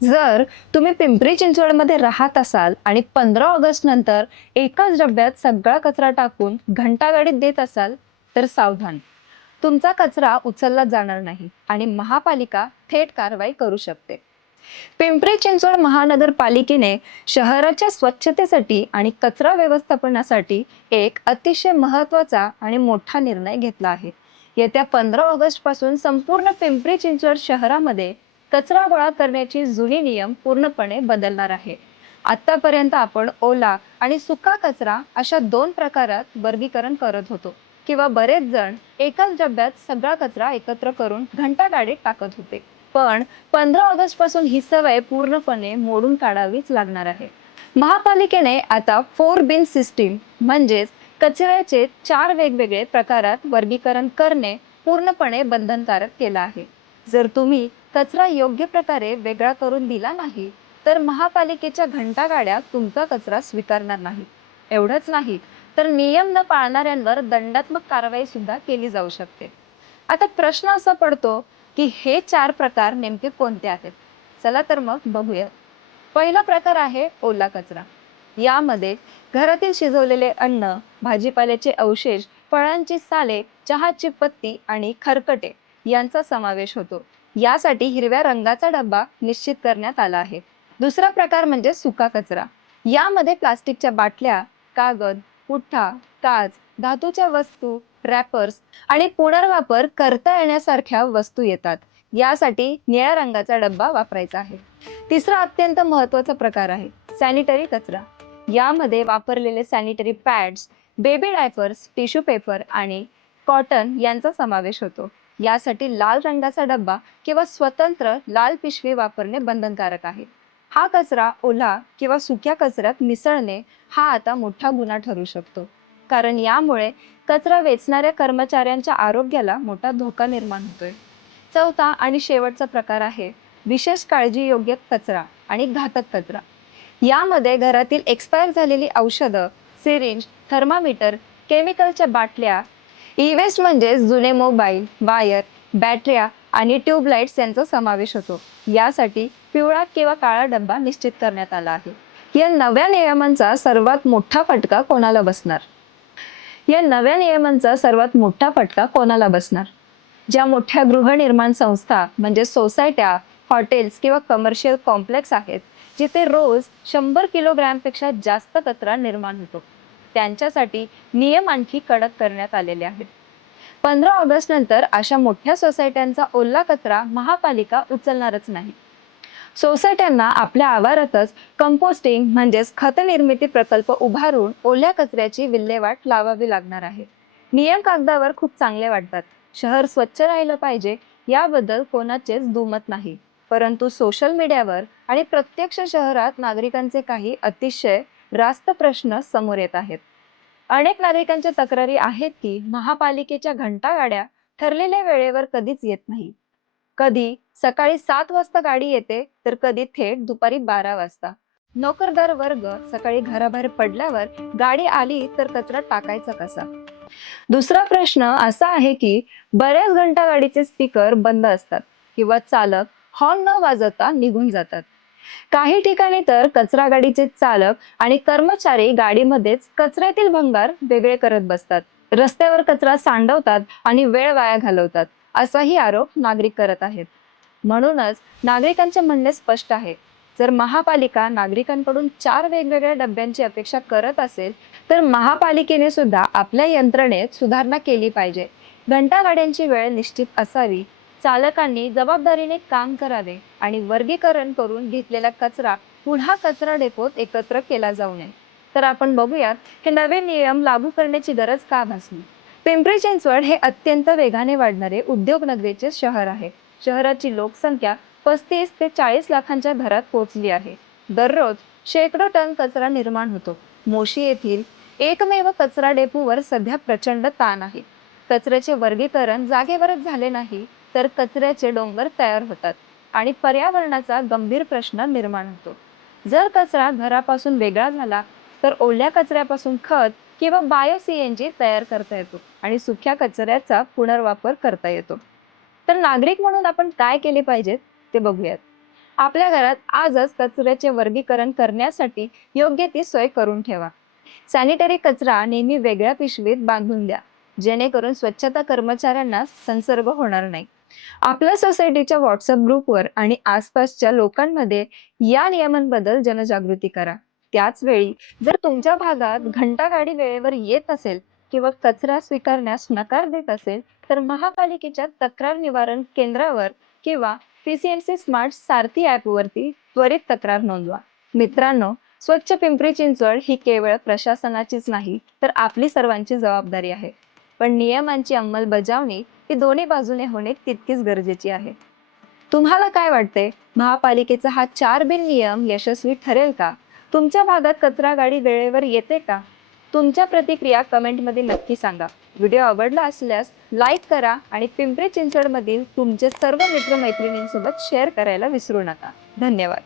जर तुम्ही पिंपरी चिंचवडमध्ये राहत असाल आणि 15 ऑगस्ट नंतर एकाच डब्यात सगळा कचरा टाकून घंटागाडीत देत असाल, तर सावधान. तुमचा कचरा उचलला जाणार नाही आणि महापालिका थेट कारवाई करू शकते. पिंपरी चिंचवड महानगरपालिकेने शहराच्या स्वच्छतेसाठी आणि कचरा व्यवस्थापनासाठी एक अतिशय महत्त्वाचा आणि मोठा निर्णय घेतला आहे. येत्या 15 ऑगस्ट पासून संपूर्ण पिंपरी चिंचवड शहरामध्ये कचरा गोळा करण्याची जुनी नियम पूर्णपणे बदलणार आहे. आतापर्यंत आपण ओला आणि सुका कचरा अशा दोन प्रकारात वर्गीकरण करत होतो किंवा बरेच जण एकाच डब्यात सगळा कचरा एकत्र करून घंटागाडीत टाकत होते. पण 15 ऑगस्ट पासून ही सवय पूर्णपणे मोडून काढावीच लागणार आहे. महापालिकेने आता 4 बिन सिस्टीम म्हणजेच कचऱ्याचे 4 वेगवेगळे प्रकारात वर्गीकरण करणे पूर्णपणे बंधनकारक केलं आहे. जर तुम्ही कचरा योग्य प्रकारे वेगळा करून दिला नाही, तर महापालिकेच्या घंटागाड्या तुमचा कचरा स्वीकारणार नाही. एवढंच नाही, तर नियम न पाळणाऱ्यांवर दंडात्मक कारवाई सुद्धा केली जाऊ शकते. आता प्रश्न असा पडतो की हे 4 प्रकार नेमके कोणते आहेत? चला तर मग बघूया. पहिला प्रकार आहे ओला कचरा. यामध्ये घरातील शिजवलेले अन्न, भाजीपाल्याचे अवशेष, फळांची साले, चहाची पत्ती आणि खरकटे यांचा समावेश होतो. यासाठी हिरव्या रंगाचा डब्बा निश्चित करण्यात आला आहे. दुसरा प्रकार म्हणजे सुका कचरा. यामध्ये प्लास्टिकच्या बाटल्या, कागद, पुठ्ठा, काच, धातूच्या वस्तू, रॅपर्स आणि पुनर्वापर करता येण्यासारख्या वस्तू येतात. यासाठी निळ्या रंगाचा डब्बा वापरायचा आहे. तिसरा अत्यंत महत्त्वाचा प्रकार आहे सॅनिटरी कचरा. यामध्ये वापरलेले sanitary pads, baby diapers, tissue paper आणि कॉटन यांचा समावेश होतो. यासाठी लाल रंगाचा डब्बा किंवा स्वतंत्र लाल पिशवी वापरणे बंधनकारक आहे. हा कचरा ओला किंवा सुक्या कचऱ्यात मिसळणे हा आता मोठा गुन्हा ठरू शकतो. कारण यामुळे कचरा वेचणाऱ्या कर्मचाऱ्यांच्या आरोग्याला मोठा धोका निर्माण होतोय. चौथा आणि शेवटचा प्रकार आहे विशेष काळजी योग्य कचरा आणि घातक कचरा. यामध्ये घरातील एक्सपायर झालेली औषधं, सिरिंज, थर्मामीटर, केमिकलच्या बाटल्या, ई-वेस्ट म्हणजे जुने मोबाईल, वायर, बॅटऱ्या आणि ट्यूबलाइट्स यांचा समावेश होतो. यासाठी पिवळा किंवा काळा डब्बा निश्चित करण्यात आला आहे. या नव्या नियमांचा सर्वात मोठा फटका कोणाला बसणार? या नव्या नियमांचा सर्वात मोठा फटका कोणाला बसणार? ज्या मोठ्या गृहनिर्माण संस्था म्हणजे सोसायट्या, हॉटेल्स किंवा कमर्शियल कॉम्प्लेक्स आहेत, जिथे रोज 100 किलोग्रॅमपेक्षा जास्त कचरा निर्माण होतो, त्यांच्यासाठी नियम आणखी कडक करण्यात आलेले आहेत. 15 ऑगस्ट नंतर अशा मोठ्या सोसायट्यांचा ओला कचरा महापालिका उचलणारच नाही. सोसायट्यांना आपल्या आवारातच कंपोस्टिंग म्हणजेच खत निर्मिती प्रकल्प उभारून ओल्या कचऱ्याची विल्हेवाट लावावी लागणार आहे. नियम कागदावर खूप चांगले वाटतात. शहर स्वच्छ राहिलं पाहिजे याबद्दल कोणाचेच दुमत नाही. परंतु सोशल मीडियावर आणि प्रत्यक्ष शहरात नागरिकांचे काही अतिशय रास्त प्रश्न समोर येत आहेत. अनेक नागरिकांच्या तक्रारी आहेत की महापालिकेच्या घंटागाड्या ठरलेल्या वेळेवर कधीच येत नाही. कधी सकाळी 7 वाजता गाडी येते, तर कधी थेट दुपारी 12 वाजता. नोकरदार वर्ग सकाळी घराबाहेर पडल्यावर गाडी आली तर कचरा टाकायचा कसा? दुसरा प्रश्न असा आहे की बऱ्याच घंटा गाडीचे स्पीकर बंद असतात किंवा चालक हॉर्न न वाजवता निघून जातात. काही ठिकाणी तर कचरा गाडीचे चालक आणि कर्मचारी गाडीमध्येच कचऱ्यातील भंगार वेगळे करत बसतात. रस्त्यावर कचरा सांडवतात आणि वेळ वाया घालवतात. असाही आरोप नागरिक करत आहेत. म्हणूनच नागरिकांचे म्हणणे स्पष्ट आहे. जर महापालिका नागरिकांकडून 4 वेगवेगळ्या डब्यांची अपेक्षा करत असेल, तर महापालिकेने सुद्धा आपल्या यंत्रणेत सुधारणा केली पाहिजे. घंटागाड्यांची वेळ निश्चित असावी, चालकांनी जबाबदारीने काम करावे आणि वर्गीकरण करून घेतलेला कचरा पुन्हा कचरा डेपोत एकत्र केला जाऊ नये. तर आपण बघूयात हे नवे नियम लागू करण्याची गरज का भासली. पिंपरी चिंचवड हे अत्यंत वेगाने वाढणारे उद्योग नगरीचे शहर आहे. शहराची लोकसंख्या 35 ते 40 लाखांच्या घरात पोहोचली आहे. दररोज शेकडो टन कचरा निर्माण होतो. मोशी येथील एकमेव कचरा डेपोवर सध्या प्रचंड ताण आहे. कचऱ्याचे वर्गीकरण जागेवरच झाले नाही, तर कचऱ्याचे डोंगर तयार होतात आणि पर्यावरणाचा गंभीर प्रश्न निर्माण होतो. जर कचरा घरापासून वेगळा झाला, तर ओल्या कचऱ्यापासून खत किंवा बायो सीएनजी तयार करता येतो आणि सुक्या कचऱ्याचा पुनर्वापर करता येतो. तर नागरिक म्हणून आपण काय केले पाहिजे ते बघूयात. आपल्या घरात आजच कचऱ्याचे वर्गीकरण करण्यासाठी योग्य ती सोय करून ठेवा. सॅनिटरी कचरा नेहमी वेगळ्या पिशवीत बांधून द्या, जेणेकरून स्वच्छता कर्मचाऱ्यांना संसर्ग होणार नाही. आपल्या सोसायटीच्या व्हॉट्सअप ग्रुपवर आणि आसपासच्या लोकांमध्ये या नियमांबद्दल जनजागृती करा. त्याच वेळी जर तुमच्या भागात घंटागाडी वेळेवर येत असेल किंवा कचरा स्वीकारण्यास नकार देत असेल, तर महापालिकेच्या तक्रार निवारण केंद्रावर किंवा पीसीएमसी स्मार्ट सारथी ॲपवरती त्वरित तक्रार नोंदवा. मित्रांनो, स्वच्छ पिंपरी चिंचवड ही केवळ प्रशासनाचीच नाही, तर आपली सर्वांची जबाबदारी आहे. पण नियमांची अंमलबजावणी ही दोन्ही बाजूने होणे तितकीच गरजेची आहे. तुम्हाला काय वाटते? महापालिकेचा हा 4 बिन नियम यशस्वी ठरेल का? तुमच्या भागात कचरा गाडी वेळेवर येते का? तुमच्या प्रतिक्रिया कमेंटमध्ये नक्की सांगा. व्हिडिओ आवडला असल्यास लाईक करा आणि पिंपरी चिंचवडमधील तुमचे सर्व मित्रमैत्रिणींसोबत शेअर करायला विसरू नका. धन्यवाद.